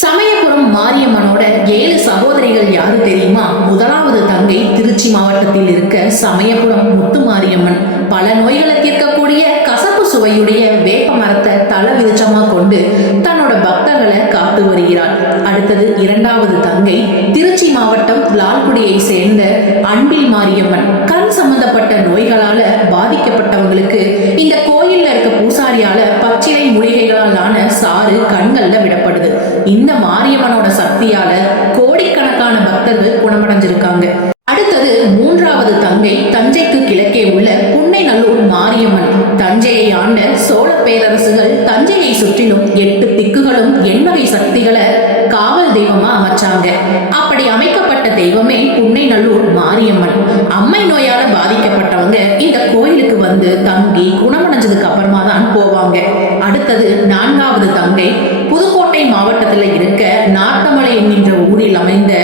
சமயபுரம் மாரியம்மனோட 7 சகோதரிகள் யாரு தெரியுமா? முதலாவது தங்கை திருச்சி மாவட்டத்தில் இருக்க சமயபுரம் முத்து மாரியம்மன். பல நோய்களை தீர்க்கக்கூடிய கசப்பு சுவையுடைய வேப்ப மரத்தை தலை விருச்சமா கொண்டு தன்னோட பக்தர்களை காத்து வருகிறார். அடுத்தது இரண்டாவது தங்கை திருச்சி மாவட்டம் லால்குடியை சேர்ந்த அன்பில் மாரியம்மன். கண் சம்பந்தப்பட்ட நோய்களால பாதிக்கப்பட்டவங்களுக்கு இந்த கோயில்ல இருக்க பூசாரியால பச்சிலை மூலிகைகளாலான சாறு கண்கள்ல விடப்படுது. இந்த மாரியம்மனோட சக்தியால கோடிக்கணக்கான பக்தர்கள் குணமடைஞ்சிருக்காங்க. அடுத்தது மூன்றாவது தங்கை தஞ்சைக்கு கிழக்கே உள்ள புன்னைநல்லூர் மாரியம்மன். தஞ்சையை ஆண்ட சோழ பேரரசுகள் தஞ்சையை சுற்றிலும் 8 திக்குகளும் எண்வகை சக்திகளை காவல் தெய்வமா அமைச்சாங்க. அப்படி அமைக்கப்பட்ட தெய்வமே புன்னைநல்லூர் மாரியம்மன். அம்மை நோயால பாதிக்கப்பட்டவங்க இந்த கோயிலுக்கு வந்து தங்கி குணமடைஞ்சதுக்கு அப்புறமா தான் போவாங்க. அடுத்தது நான்காவது தங்கை புதுக்கோட்டை மாவட்டத்தில் இருக்க நார்த்தமலை என்கின்ற ஊரில் அமைந்த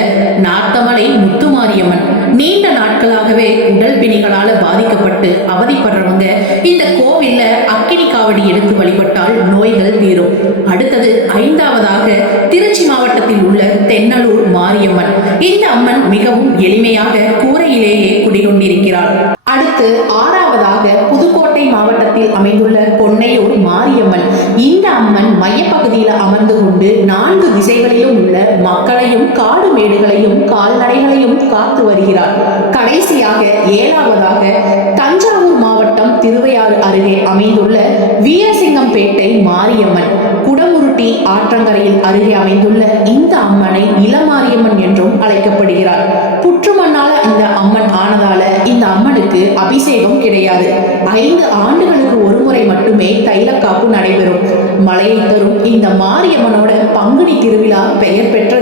நார்த்தமலை முத்துமாரியம்மன். நீண்ட நாட்களாகவே உடல் பிணிகளால பாதிக்கப்பட்டு அவதிப்படுறவங்க இந்த கோவில்ல அக்கினி காவடி எடுத்து வழிபட்டால் நோய்கள் தீரும். அடுத்தது ஐந்தாவதாக திருச்சி மாவட்டத்தில் உள்ள தென்னலூர் மாரியம்மன். இந்த அம்மன் மிகவும் எளிமையாக கூரையிலேயே குடிகொண்டிருக்கிறார். அடுத்து ஆறாவதாக புதுக்கோட்டை மாவட்டத்தில் அமைந்துள்ள பொன்னையூர் மாரியம்மன். இந்த அம்மன் மையப்பகுதியில் அமர்ந்து கொண்டு 4 திசைகளிலும் உள்ள மக்களையும் காடு மேடுகளையும் கால்நடைகளையும் காத்து வருகிறார். கடைசியாக ஏழாவதாக தஞ்சாவூர் மாவட்டம் திருவையாறு அருகே அமைந்துள்ள வீரசிங்கம்பேட்டை மாரியம்மன். குடமுருட்டி ஆற்றங்கரையில் அருகே அமைந்துள்ள இந்த அம்மனை இளமாரியம்மன் என்றும் அழைக்கப்படுகிறார். புற்றுமண்ணால இந்த அம்மன் ஆனதால இந்த அம்மனுக்கு அபிஷேகம் கிடையாது. 5 ஆண்டுகளுக்கு ஒரு முறை மட்டுமே தைலக்காப்பு நடைபெறும். மலையை தரும் இந்த மாரியம்மனோட பங்குனி திருவிழா பெயர் பெற்ற